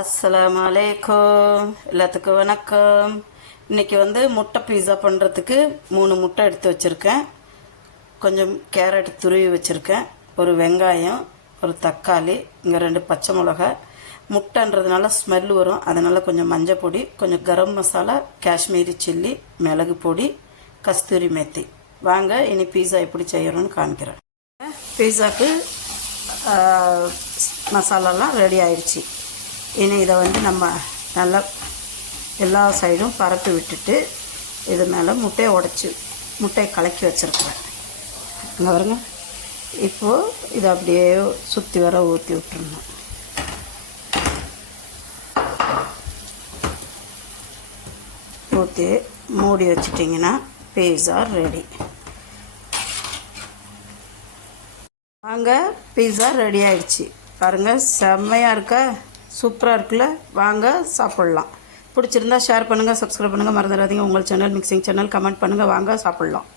அஸ்ஸலாமு அலைக்கும், எல்லாத்துக்கும் வணக்கம். இன்றைக்கி முட்டை பீஸா பண்ணுறதுக்கு 3 முட்டை எடுத்து வச்சுருக்கேன். கொஞ்சம் கேரட் துருவி வச்சுருக்கேன், ஒரு வெங்காயம், ஒரு தக்காளி, இங்கே 2 பச்சை மிளகாய். முட்டைன்றதுனால ஸ்மெல் வரும், அதனால் கொஞ்சம் மஞ்சள் பொடி, கொஞ்சம் கரம் மசாலா, காஷ்மீரி சில்லி, மிளகு பொடி, கஸ்தூரி மேத்தி. வாங்க இனி பீஸா எப்படி செய்யணும்னு காமிக்கிறேன். பீஸாக்கு மசாலாலாம் ரெடி ஆயிடுச்சு. இனி இதை நம்ம நல்லா எல்லா சைடும் பரப்பி விட்டுட்டு இது மேலே முட்டையை கலக்கி வச்சுருக்குறேன். இங்கே பாருங்க. இப்போது இதை அப்படியே சுற்றி வர ஊற்றி விட்டுருணும். ஊற்றி மூடி வச்சிட்டிங்கன்னா பீஸா ரெடி. வாங்க, பீஸா ரெடி ஆயிடுச்சு. பாருங்கள், செம்மையாக இருக்கா, சூப்பராக இருக்குல்ல. வாங்க சாப்பிட்லாம். பிடிச்சிருந்தா ஷேர் பண்ணுங்கள், சப்ஸ்கிரைப் பண்ணுங்கள், மறந்துடாதீங்க. உங்கள் சேனல் மிக்சிங் சேனல் கமெண்ட் பண்ணுங்கள். வாங்க சாப்பிட்லாம்.